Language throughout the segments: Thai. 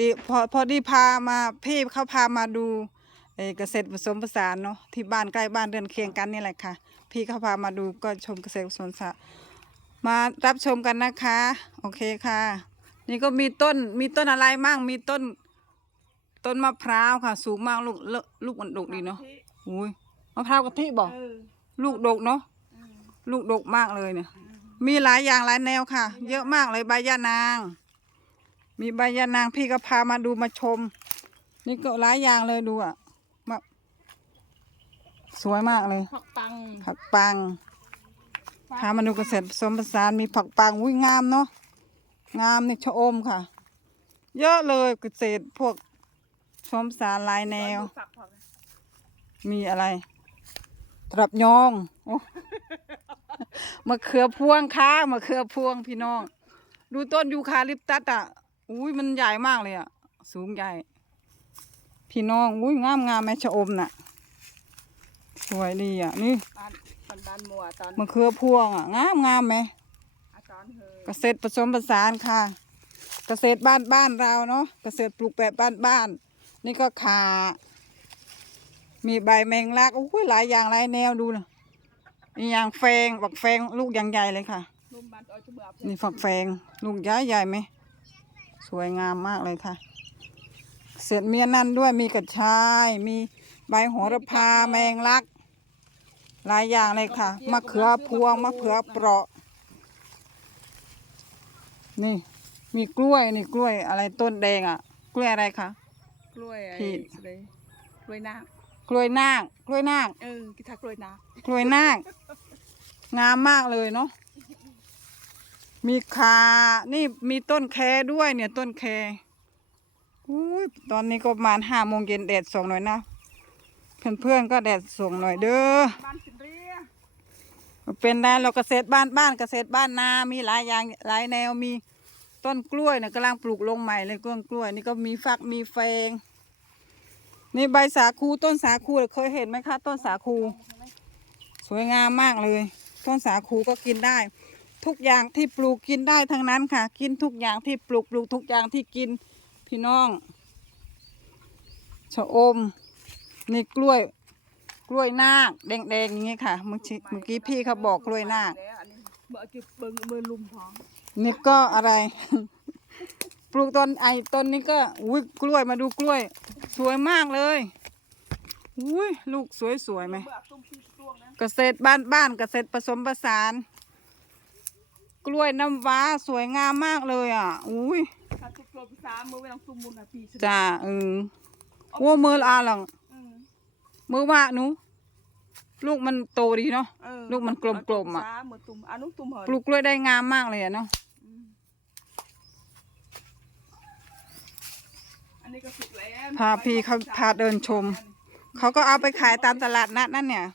ดีพอพอดีพามาพี่เขาพามาดูเอ่อเกษตรผสมผสานเนาะที่บ้านใกล้บ้านเรือนเคียงกันนี่แหละค่ะ พี่เขาพามาดูก็ชมเกษตรผสมผสานมารับชมกันนะคะ โอเคค่ะ นี่ก็มีต้นมีต้นอะไรมั่งมีต้น ต้นมะพร้าวค่ะ สูงมากลูกเลอะลูกมันดกดีเนาะอุ้ยมะพร้าวกะทิบอกเออลูกดกเนาะลูกดกมากเลยเนี่ยมีหลายอย่างหลายแนวค่ะ เยอะมากเลยใบยานาง มีใบยานางพี่ก็พามาดูมาชม นี่ก็หลายอย่างเลยดูอะมาสวยมากเลย ผักปัง ผักปัง พามาดูเกษตรผสมผสานมีผักปังอุ้ยงามเนาะงามนี่ชะอมค่ะ เยอะเลยเกษตรพวกผสมผสานหลายแนวฝักผักมีอะไรตรับยองโอ้มะเขือพวงค่ะมะเขือพวงพี่น้อง ดูต้นยูคาลิปตัสอะ อุ้ยมันใหญ่มากเลยอะสูงใหญ่ พี่น้องอุ้ยงามงามแม่ชะอมน่ะ สวยดีอะนี่บ้านบ้านบ้านมัวตอนมะเขือพวงอะงามงามไหมอาตอนเฮอเกษตรผสมผสานค่ะ เกษตรบ้านบ้านเราเนาะเกษตรปลูกแบบบ้านบ้านๆนี่ก็ขามีใบแมงลักอุ้ยหลายอย่างหลายแนวดูนะนี่อย่างแฟงบักแฟงลูกอย่างใหญ่เลยค่ะ ลุมบ้านอ้อยจะเบื่อนี่ฝักแฟงลูกใหญ่ใหญ่ไหมส วยงามมากเลยค่ะ เสร็จมีอันนั่นด้วยมีกระชาย มีใบโหระพาแมงลัก หลายอย่างเลยค่ะ มะเขือพวงมะเขือเปราะ นี่มีกล้วยนี่กล้วยอะไรต้นแดงอะ กล้วยอะไรคะกล้วยไอ้พี่เลยกล้วยนาคกล้วยนางกล้วยนางเออกินทักกล้วยนาคกล้วยนางงามมากเลยเนาะ มีขานี่มีต้นแคด้วยเนี่ยต้นแคอุ้ยตอนนี้ก็ประมาณห้าโมงเย็นแดดส่องหน่อยนะ เพื่อนๆก็แดดส่องหน่อยเด้อเรียเป็นได้เราเกษตรบ้านบ้านเกษตรบ้านนา มีหลายอย่างหลายแนวมีต้นกล้วยเนี่ยกำลังปลูกลงใหม่เลยกล้วยกล้วยนี่ก็มีฟักมีแฟง นี่ใบสาคูต้นสาคูเคยเห็นไหมคะ ต้นสาคู สวยงามมากเลย ต้นสาคูก็กินได้ ทุกอย่างที่ปลูกกินได้ทั้งนั้นค่ะ กินทุกอย่างที่ปลูกปลูกทุกอย่างที่กินพี่น้องชะอมนี่กล้วยกล้วยนาคแดงๆอย่างนี้ค่ะเมื่อกี้เมื่อกี้พี่เขาบอกกล้วยนาคนี่ก็อะไร ปลูกต้นไอ้ต้นนี้ก็อุ้ยกล้วยมาดูกล้วย สวยมากเลยอุ้ยลูกสวยๆไหมเกษตรบ้านบ้านๆเกษตรผสมผสาน กล้วยน้ำว้าสวยงามมากเลยอะ อุ้ยถ้าตุกกลมสามมือไม่ต้องตุ้มมุนอะพี่จ้าเออวัวมือละอาหลังอืมมือว่าหนูลูกมันโตดีเนาะเออลูกมันกลมๆอะสามมือตุ้มอันนู้นตุ้มเหรอปลูกกล้วยได้งามมากเลยอะเนาะอืมอันนี้ก็สุกแล้วพาพี่เขาพาเดินชม เขาก็เอาไปขายตามตลาดนัดนั่นเนี่ย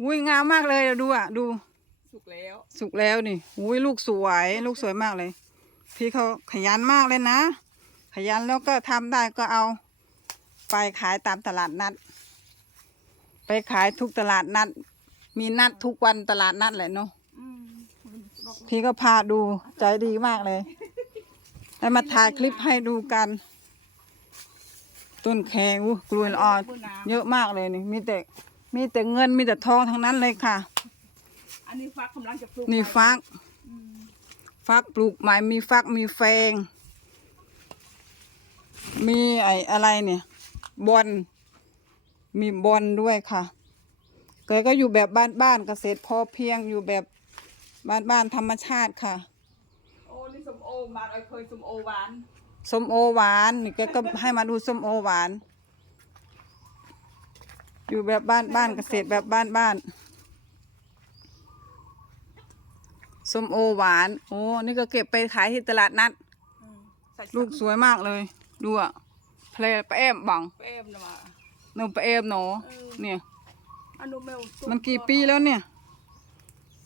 อุ้ยงามมากเลยดูอะดู สุกแล้วสุกแล้วนี่อุ้ยลูกสวยลูกสวยมากเลย พี่เขาขยันมากเลยนะ ขยันแล้วก็ทำได้ก็เอา ไปขายตามตลาดนัด ไปขายทุกตลาดนัด มีนัดทุกวันตลาดนัดแหละเนาะอืมดอกพี่ก็พาดูใจดีมากเลยแล้วมาถ่ายคลิปให้ดูกัน ต้นแคอู้กล้วยละอ่อนเยอะมากเลยนี่มีแต่มีแต่เงินมีแต่ทองทั้งนั้นเลยค่ะ อันนี้ฟักกำลังจะปลูกนี่ฟักอืมฟักปลูกใหม่มีฟักมีแฟง มีไอ้อะไรเนี่ย บอนมีบอนด้วยค่ะแกก็อยู่แบบบ้านๆเกษตรพอเพียงอยู่แบบบ้านๆธรรมชาติค่ะ โอ้นี่ส้มโอมาเราเคยส้มโอหวานส้มโอหวานนี่แกก็ให้มาดูส้มโอหวาน อยู่แบบบ้านบ้านเกษตรแบบบ้านบ้าน ส้มโอหวาน โอ้ นี่ก็เก็บไปขายที่ตลาดนัดอืมใส่ลูกสวยมากเลย ดูอะเพลปลาแอมบังเป้มนะมาหนูปลาแอมหนอเออเนี่ยอันนู้นแมวส้มันกี่ปีแล้วเนี่ย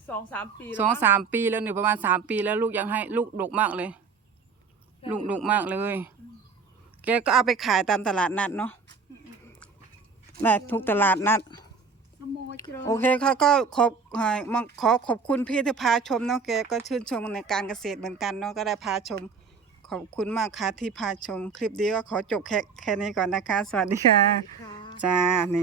สองสามปีแล้วสองมั้สามปีแล้วเนี่ยประมาณสามปีแล้วลูกยังให้ลูกดกมากเลย ลูกดกมากเลย แกก็เอาไปขายตามตลาดนัดเนาะได้ทุกตลาดนัดข โมยเจริญโอเคค่ะก็ขอบให้มาขอขอบคุณพี่ที่พาชมเนาะแกก็ชื่นชมในการเกษตรเหมือนกันเนาะก็ได้พาชมขขอบคุณมากค่ะที่พาชม คลิปนี้ก็ขอจบแค่แค่นี้ก่อนนะคะ สวัสดีค่ะค่ะจ้านี่